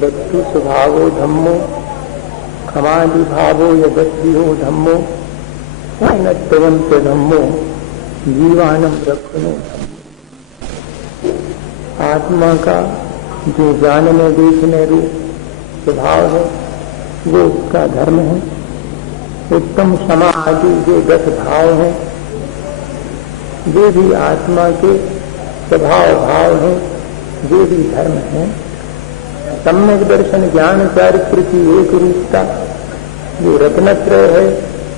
दत्तु स्वभावो धम्मो खमादि भावो यदत्विहो धम्मो नत्वंत धम्मो जीवानम रखनो धम्मो। आत्मा का जो जानने देखने रूप स्वभाव है वो उसका धर्म है। उत्तम क्षमा आदि जो 10 भाव हैं वे भी आत्मा के स्वभाव भाव हैं, वे भी धर्म हैं। सम्यक दर्शन ज्ञान चारित्र की एक रूपता जो रत्नत्रय है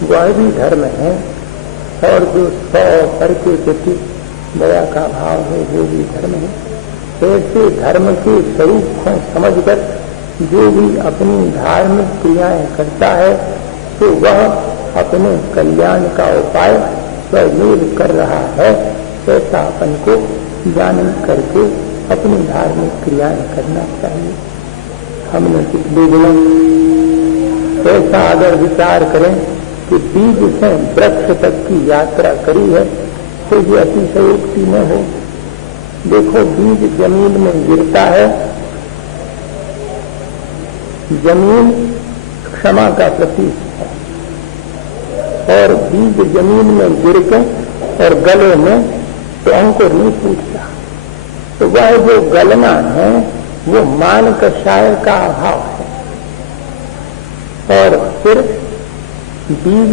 वह भी धर्म है, और जो 100 पर के प्रति दया का भाव है वो भी धर्म है। ऐसे धर्म के स्वरूप को समझकर जो भी अपनी धार्मिक क्रियाएं करता है तो वह अपने कल्याण का उपाय स्वयं कर रहा है। ऐसा अपन को जान करके अपनी धार्मिक क्रियाएं करना चाहिए। हमने पिछले दिनों ऐसा अगर विचार करें कि बीज से वृक्ष तक की यात्रा करी है तो ये अतिशयोक्ति न हो। देखो, बीज जमीन में गिरता है, जमीन क्षमा का प्रतीक है, और बीज जमीन में गिर के और गले में तो अंकुर नहीं फूटता। तो वह जो गलना है वो मान कषाय का अभाव है। और फिर बीज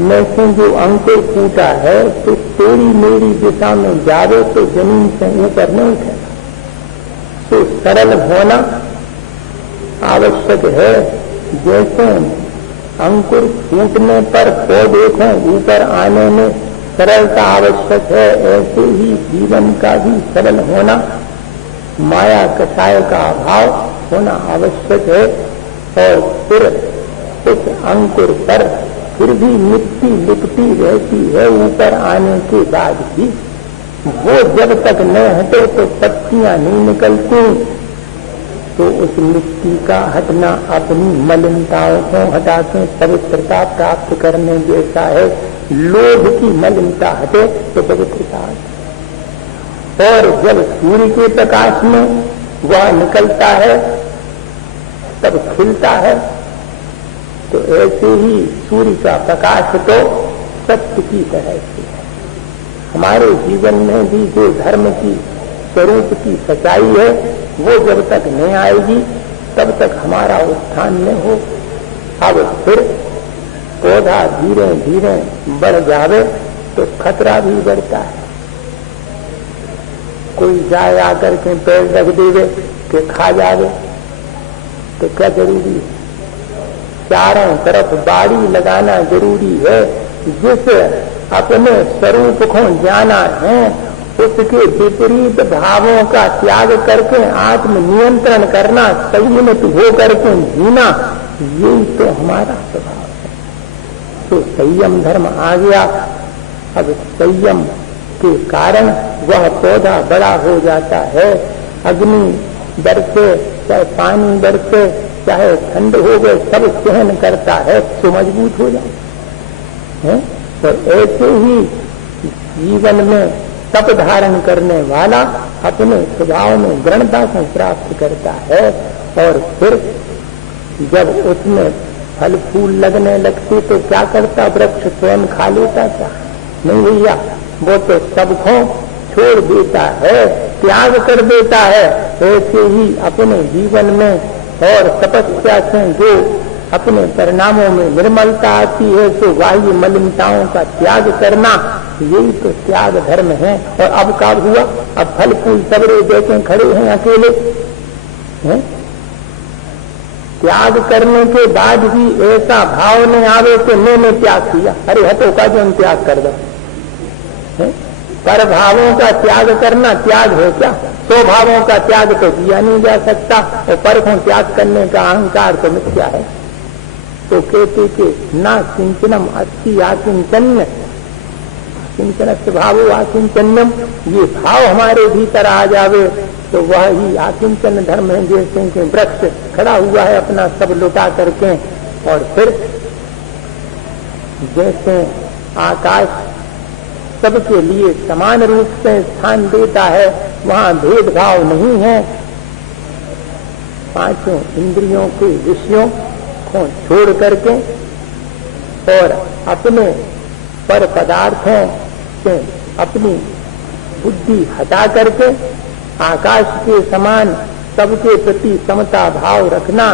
में से जो अंकुर फूटा है तो तेरी मेरी दिशा में जावे तो जमीन से ऊपर नहीं उठेगा। तो सरल होना आवश्यक है। जैसे अंकुर फूटने पर पौधे को ऊपर आने में सरलता आवश्यक है, ऐसे ही जीवन का भी सरल होना, माया कषाय का अभाव होना आवश्यक है। और फिर उस अंकुर पर फिर भी मिट्टी लिपटी रहती है ऊपर आने के बाद भी। वो जब तक न हटे तो पत्तियां नहीं निकलती। तो उस मिट्टी का हटना अपनी मलिनताओं को हटाकर पवित्रता प्राप्त करने जैसा है। लोभ की मलिनता हटे तो पवित्रता हटे। और जब सूर्य के प्रकाश में वह निकलता है तब खिलता है। तो ऐसे ही सूर्य का प्रकाश तो सत्य की तरह से है। हमारे जीवन में भी जो धर्म की स्वरूप की सच्चाई है वो जब तक नहीं आएगी तब तक हमारा उत्थान नहीं हो। अब फिर पौधा धीरे धीरे बढ़ जावे तो खतरा भी बढ़ता है। कोई जाए आकर के पेड़ रख देवे कि खा जावे तो क्या जरूरी है? चारों तरफ बाड़ी लगाना जरूरी है। जिस अपने स्वरूप को जाना है उसके विपरीत भावों का त्याग करके आत्म नियंत्रण करना, संयमित हो करके जीना, यही तो हमारा स्वभाव है। तो संयम धर्म आ गया। अब संयम के कारण वह पौधा बड़ा हो जाता है। अग्नि बरसे चाहे पानी बरसे चाहे ठंड हो गए सब सहन करता है तो मजबूत हो जाए। तो ऐसे ही जीवन में तप धारण करने वाला अपने स्वभाव में दृढ़ता को प्राप्त करता है। और फिर जब उसमें फल फूल लगने लगते तो क्या करता? वृक्ष स्वयं खा लेता क्या? नहीं भैया, वो तो सबको छोड़ देता है, त्याग कर देता है। ऐसे ही अपने जीवन में और तपस्या से जो अपने परिणामों में निर्मलता आती है तो बाह्य मलिनताओं का त्याग करना, यही तो त्याग धर्म है। और अब क्या हुआ? अब फल फूल सबरे देखे खड़े हैं अकेले हैं? त्याग करने के बाद भी ऐसा भाव नहीं आवे कि मैंने त्याग किया। अरे हटो का जो त्याग कर दो। पर भावों का त्याग करना त्याग है क्या? स्वभावों का त्याग तो किया नहीं जा सकता, और पर को त्याग करने का अहंकार तो मिथ्या है। तो कहते कि ना किंचनम अस्ति आकिंचन्य, किंचन स्वभावो आकिंचन्यम, ये भाव हमारे भीतर आ जावे तो वह ही आकिंचन धर्म है। जैसे कि वृक्ष खड़ा हुआ है अपना सब लुटा करके, और फिर जैसे आकाश सबके लिए समान रूप से स्थान देता है, वहां भेदभाव नहीं है। पांचों इंद्रियों के विषयों को छोड़ करके और अपने पर पदार्थों से अपनी बुद्धि हटा करके आकाश के समान सबके प्रति समता भाव रखना।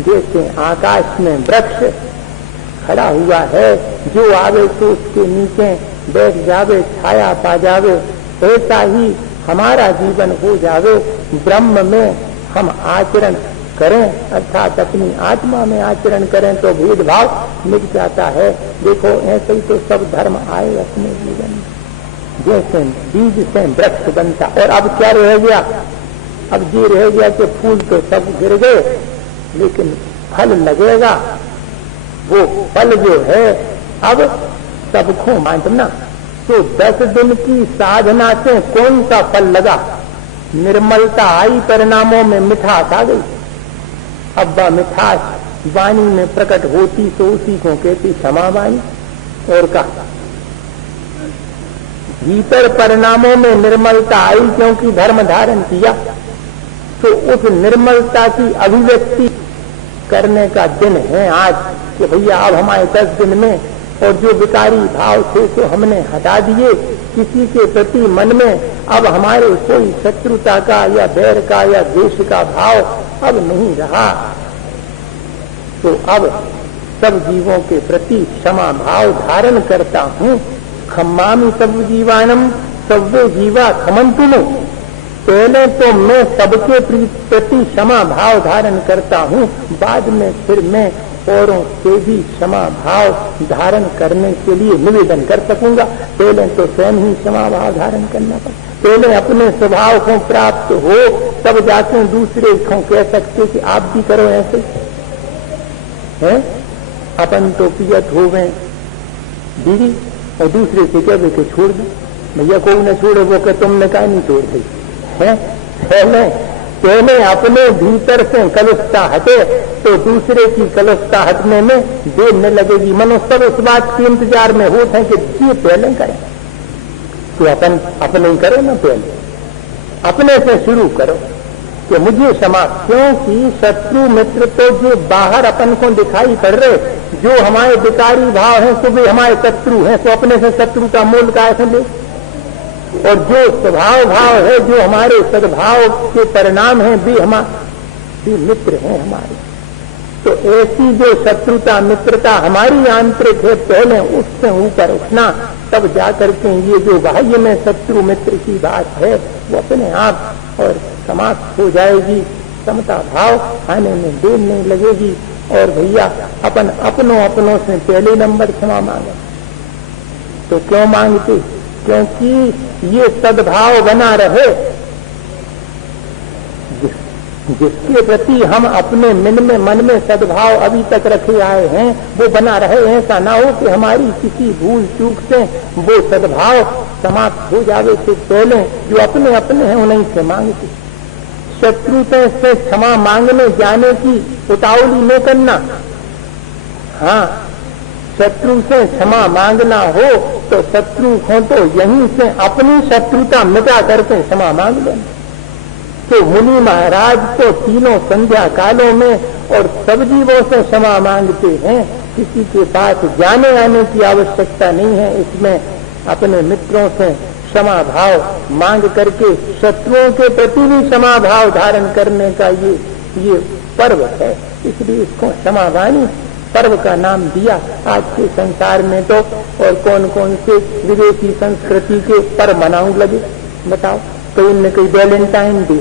जैसे आकाश में वृक्ष खड़ा हुआ है, जो आवे तो उसके नीचे बैठ जावे, छाया पा जावे, ऐसा ही हमारा जीवन हो जावे। ब्रह्म में हम आचरण करें, अर्थात अपनी आत्मा में आचरण करें तो भेदभाव मिट जाता है। देखो ऐसे ही तो सब धर्म आए अपने जीवन में, जैसे बीज से वृक्ष बनता। और अब क्या रह गया? अब ये रह गया कि फूल तो सब गिर गए, लेकिन फल लगेगा। वो फल जो है अब सबको बांटना। तो 10 दिन की साधना से कौन सा फल लगा? निर्मलता आई, परिणामों में मिठास आ गई। अब वह मिठास वाणी में प्रकट होती तो उसी को कहती क्षमा वाणी। और का भीतर परिणामों में निर्मलता आई, क्योंकि धर्म धारण किया। तो उस निर्मलता की अभिव्यक्ति करने का दिन है आज कि भैया अब हमारे 10 दिन में, और जो विकारी भाव थे तो हमने हटा दिए। किसी के प्रति मन में अब हमारे कोई शत्रुता का या बैर का या द्वेष का भाव अब नहीं रहा। तो अब सब जीवों के प्रति क्षमा भाव धारण करता हूँ। खम्मामि सब जीवानम सव्वे जीवा खमंतुनो। पहले तो मैं सबके प्रति क्षमा भाव धारण करता हूँ, बाद में फिर मैं औरों से भी क्षमा भाव धारण करने के लिए निवेदन कर सकूंगा। पहले तो स्वयं ही क्षमा भाव धारण करना पड़ेगा। पहले अपने स्वभाव को प्राप्त हो, तब जाके दूसरे को कह सकते कि आप भी करो ऐसे है। अपन तो पियत हो गए बीड़ी और दूसरे से कह के छोड़ दो, भैया कोई न छोड़े, वो कह तुमने कहा नहीं छोड़ दी है। पहले अपने भीतर से कलुषता हटे तो दूसरे की कलुषता हटने में देर न लगेगी। मनुष्य सब इस बात के इंतजार में होते हैं कि ये पहले करें, तो अपन अपने ही करो ना, पहले अपने से शुरू करो कि मुझे क्षमा। क्योंकि शत्रु मित्र तो जो बाहर अपन को दिखाई पड़ रहे, जो हमारे विकारी भाव हैं, तो वे हमारे शत्रु हैं। तो अपने से शत्रु का मूल का ऐसे ले। और जो स्वभाव भाव है, जो हमारे सद्भाव के परिणाम हैं, वे हमारे मित्र हैं हमारे। तो ऐसी जो शत्रुता मित्रता हमारी आंतरिक है, पहले उससे ऊपर उठना, तब जाकर के ये जो बाह्य में शत्रु मित्र की बात है वो अपने आप और समाप्त हो जाएगी। समता भाव आने में देर नहीं लगेगी। और भैया अपन अपनों से पहले नंबर क्षमा मांगे। तो क्यों मांगते? क्योंकि ये सद्भाव बना रहे, जिसके प्रति हम अपने मन में सद्भाव अभी तक रखे आए हैं, वो बना रहे। ऐसा ना हो कि हमारी किसी भूल चूक से वो सद्भाव समाप्त हो जावे। तो पहले जो अपने हैं उन्हीं से मांगते। शत्रुता से क्षमा मांगने जाने की उतावली न करना। हाँ, शत्रु से क्षमा मांगना हो तो शत्रु हो तो यहीं से अपनी शत्रुता मिटा करके क्षमा मांग लेना। तो मुनि महाराज तो तीनों संध्या कालों में और सब जीवों से क्षमा मांगते हैं। किसी के पास जाने आने की आवश्यकता नहीं है। इसमें अपने मित्रों से क्षमा भाव मांग करके शत्रुओं के प्रति भी क्षमा भाव धारण करने का ये पर्व है। इसलिए इसको क्षमा वाणी पर्व का नाम दिया। आज के संसार में तो और कौन कौन से विदेशी संस्कृति के पर्व मनाऊ लगे बताओ। तो इनमें कोई वैलेंटाइन डे,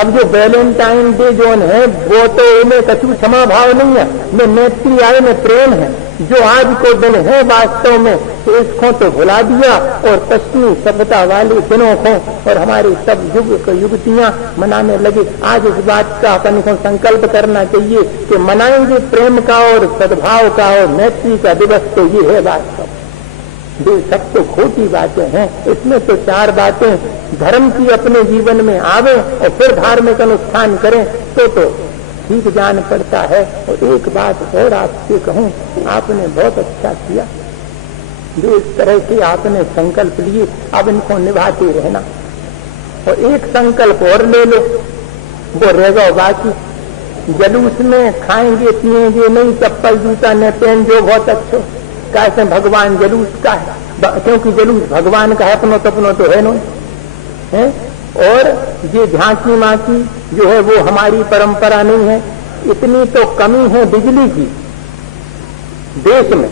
अब जो वैलेंटाइन डे जो है वो तो इन्हें कछु क्षमा भाव नहीं है, में मैत्री आए में प्रेम है। जो आज को दिन है वास्तव में तो इसको तो भुला दिया और पश्चिमी सभ्यता वाले दिनों को और हमारे सब युवतियां मनाने लगे। आज इस बात का अपन को संकल्प करना चाहिए कि मनाएंगे प्रेम का और सद्भाव का और मैत्री का दिवस। तो ये है वास्तव, ये सब तो खोटी बातें हैं। इसमें तो 4 बातें धर्म की अपने जीवन में आवे और फिर धार्मिक अनुष्ठान करें तो ठीक जान पड़ता है। और एक बात और आपसे कहूँ, आपने बहुत अच्छा किया जो इस तरह के आपने संकल्प लिए, अब इनको निभाते रहना। और एक संकल्प और ले लो, वो रहेगा। बाकी जलूस में खाएंगे पिएंगे नहीं, चप्पल जूता न पहन जो बहुत अच्छो, कैसे भगवान जलूस का है, क्योंकि जलूस भगवान का है, अपनो तपनो तो है नहीं है। और ये झांकी माकी जो है वो हमारी परंपरा नहीं है। इतनी तो कमी है बिजली की देश में,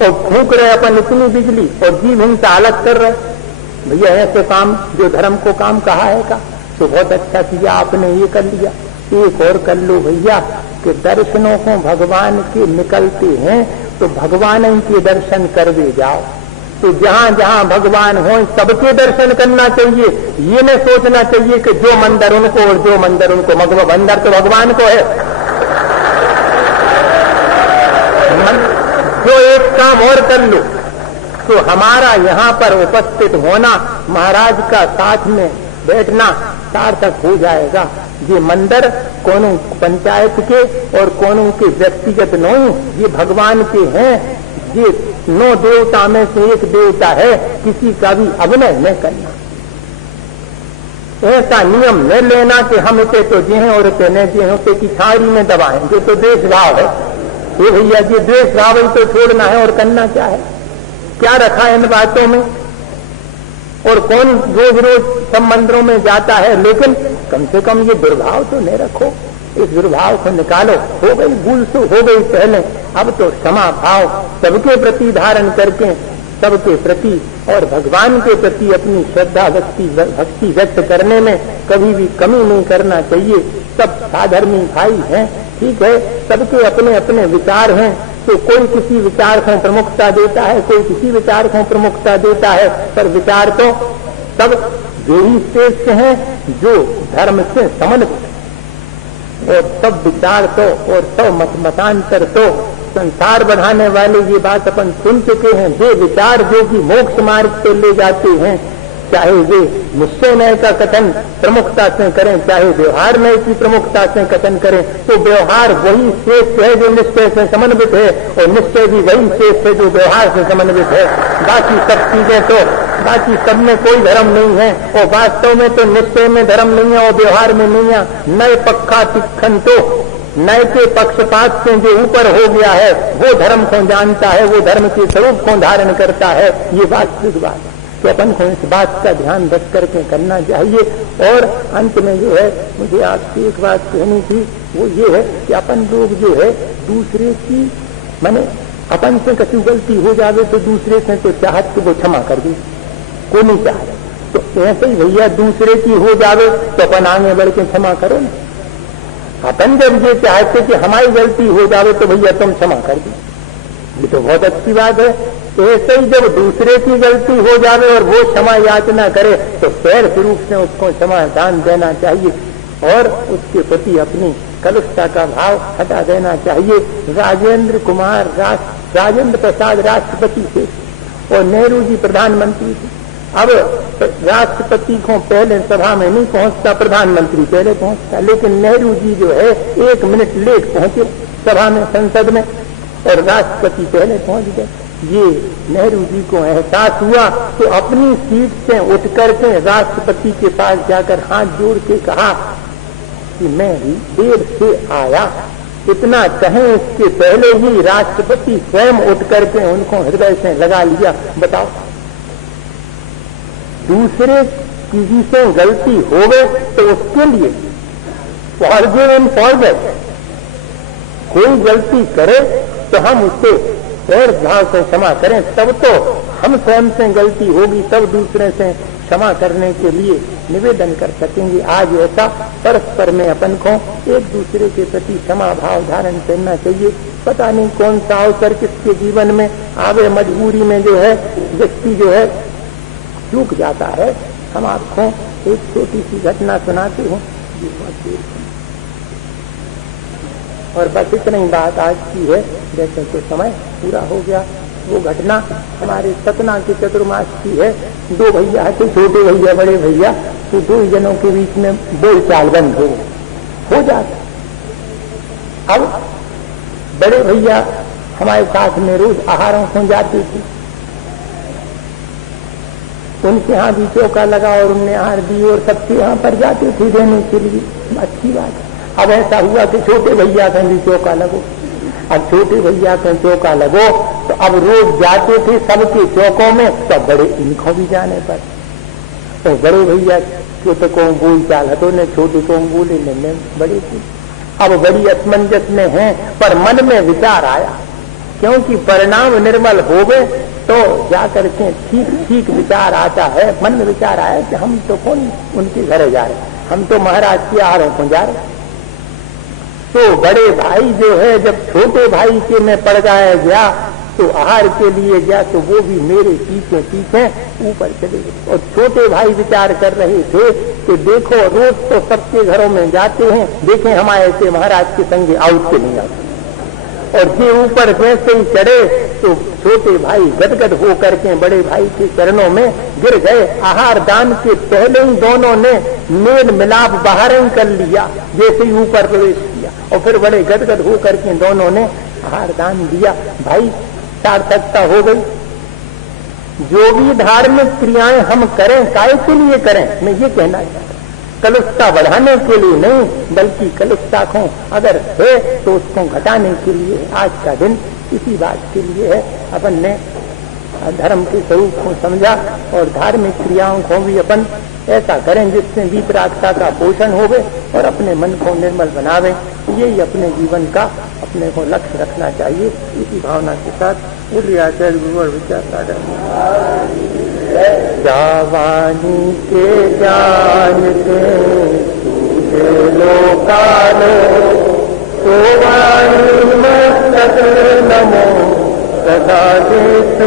और फूंक रहे अपन इतनी बिजली, और जीव हिंसा अलग कर रहे। भैया ऐसे काम जो धर्म को काम कहा है का, तो बहुत अच्छा किया आपने ये कर लिया, एक और कर लो भैया कि दर्शनों को भगवान के निकलते हैं तो भगवान के दर्शन कर दे जाओ। तो जहां जहां भगवान हो सबके दर्शन करना चाहिए। ये नहीं सोचना चाहिए कि जो मंदिर उनको और जो मंदिर उनको, मंदिर तो भगवान को है। जो एक काम और कर लो तो हमारा यहाँ पर उपस्थित होना, महाराज का साथ में बैठना सार्थक हो जाएगा। ये मंदिर कोनो पंचायत के और कोनो के व्यक्तिगत नहीं, ये भगवान के हैं। ये 9 देवता में से एक देवता है, किसी का भी अभिनय न करना, ऐसा नियम न लेना कि हम इसे तो जी हैं और इसे न जी हैं, उसे की छाड़ी में दबाएं, जो तो देश भाव है। ये भैया ये देश भाव तो छोड़ना है, और करना क्या है, क्या रखा है इन बातों में। और कौन रोज रोज सब मंदिरों में जाता है, लेकिन कम से कम ये दुर्भाव तो नहीं रखो, इस दुर्भाव को निकालो। हो गई भूल तो हो गई पहले, अब तो क्षमा भाव सबके प्रति धारण करके, सबके प्रति और भगवान के प्रति अपनी श्रद्धा भक्ति व्यक्त करने में कभी भी कमी नहीं करना चाहिए। सब साधर्मी भाई हैं, ठीक है, सबके अपने अपने विचार हैं, तो कोई किसी विचार को प्रमुखता देता है, कोई किसी विचार को प्रमुखता देता है, पर विचार तो सब वही श्रेष्ठ हैं जो धर्म से समन्वित, और सब विचार तो और सब मतांतर तो संसार बढ़ाने वाले, ये बात अपन सुन चुके हैं। वे विचार जो कि मोक्ष मार्ग से ले जाते हैं, चाहे वे निश्चय नय का कथन प्रमुखता से करें, चाहे व्यवहार नय की प्रमुखता से कथन करें, तो व्यवहार वही श्रेष्ठ है जो निश्चय से समन्वित है, और निश्चय भी वही श्रेष्ठ है जो व्यवहार से समन्वित है। बाकी सब चीजें तो, बाकी सब में कोई धर्म नहीं है, और वास्तव में तो निश्चय में धर्म नहीं है और व्यवहार में नहीं है। नय पक्का तिखन तो नय के पक्षपात से जो ऊपर हो गया है वो धर्म को जानता है, वो धर्म के स्वरूप को धारण करता है। ये वास्तविक बात है, तो अपन को इस बात का ध्यान रख करके करना चाहिए। और अंत में जो है मुझे आपसे एक बात कहनी थी, वो ये है कि अपन लोग जो है दूसरे की, माने अपन से कभी गलती हो जावे तो दूसरे से तो चाहत कि वो क्षमा कर दे, को नहीं चाहे, तो ऐसे ही भैया दूसरे की हो जावे तो अपन आगे बढ़ के क्षमा करो ना। अपन जब ये चाहते कि हमारी गलती हो जावे तो भैया तुम क्षमा कर दो, ये तो बहुत अच्छी बात है। ऐसे ही जब दूसरे की गलती हो जावे और वो क्षमा याचना करे तो पैर रूप से उसको क्षमा दान देना चाहिए, और उसके प्रति अपनी कलुषता का भाव हटा देना चाहिए। राजेंद्र प्रसाद राष्ट्रपति थे और नेहरू जी प्रधानमंत्री थे। अब राष्ट्रपति को पहले सभा में नहीं पहुंचता, प्रधानमंत्री पहले पहुंचता, लेकिन नेहरू जी जो है 1 मिनट लेट पहुंचे सभा में, संसद में, और राष्ट्रपति पहले पहुंच गए। ये नेहरू जी को एहसास हुआ तो अपनी सीट से उठ करके राष्ट्रपति के पास जाकर हाथ जोड़ के कहा कि मैं देर से आया। इतना कहें इसके पहले ही राष्ट्रपति स्वयं उठ करके उनको हृदय से लगा लिया। बताओ, दूसरे किसी से गलती हो गए तो उसके लिए फॉरगिव एंड फॉरगेट, कोई गलती करे तो हम उससे पैर भाव से क्षमा करें, तब तो हम स्वयं से गलती होगी, तब दूसरे से क्षमा करने के लिए निवेदन कर सकेंगे। आज ऐसा परस्पर में अपन को एक दूसरे के प्रति क्षमा भाव धारण करना चाहिए। पता नहीं कौन सा अवसर किसके जीवन में आवे, मजबूरी में जो है व्यक्ति जो है चूक जाता है। हम आपको एक छोटी सी घटना सुनाते हैं, और बस इतनी बात आज की है, जैसे तो समय पूरा हो गया। वो घटना हमारे सतना के चतुर्मास की है। 2 भैया थे, छोटे भैया बड़े भैया, तो 2 जनों के बीच में बोल चाल बंद हो जाता। अब बड़े भैया हमारे साथ में रोज आहारों को जाते थे, उनके यहाँ भी चौका लगा और उनने हार दी और सबके यहाँ पर जाते थे देने के लिए, अच्छी बात है। अब ऐसा हुआ कि छोटे भैया का भी चौका लगो। अब छोटे भैया का चौका लगो तो अब रोज जाते थे सबके चौकों में, तो बड़े इनको भी जाने पर तो बड़े भैया छोटे को बोल चाल तो ने छोटे को बोले ने बड़े थी। अब बड़ी असमंजस में है, पर मन में विचार आया, क्योंकि परिणाम निर्मल हो गए तो जाकर के ठीक ठीक विचार आता है। मन में विचार आया कि हम तो कौन उनके घर जा रहे, हम तो महाराज के आहारों को जा रहे। तो बड़े भाई जो है जब छोटे भाई के में पड़ गया तो आहार के लिए गया, तो वो भी मेरे पीछे पीछे ऊपर चले गए। और छोटे भाई विचार कर रहे थे कि देखो रोज तो सबके घरों में जाते हैं, देखें हमारे से महाराज के संगे आउट के नहीं आते। और ये ऊपर जैसे ही चढ़े तो छोटे भाई गदगद हो करके बड़े भाई के चरणों में गिर गए। आहार दान के पहले ही दोनों ने मेल मिलाप बाहर ही कर लिया, जैसे ही ऊपर प्रवेश किया, और फिर बड़े गदगद हो करके दोनों ने आहार दान दिया। भाई सार्थकता हो गई। जो भी धार्मिक क्रियाएं हम करें काय के लिए करें, मैं ये कहना चाहता हूं, कलुषता बढ़ाने के लिए नहीं, बल्कि कलुषता को अगर है तो उसको घटाने के लिए। आज का दिन इसी बात के लिए है। अपन ने धर्म के स्वरूप को समझा और धार्मिक क्रियाओं को भी अपन ऐसा करें जिससे वितरागता का पोषण होवे और अपने मन को निर्मल बनावे। यही अपने जीवन का अपने को लक्ष्य रखना चाहिए। इसी भावना के साथ आचार्य गुरु विचार सागर जावानी के जान से सूझे लोकालो तो वाणी मस्तक नमो सदा देश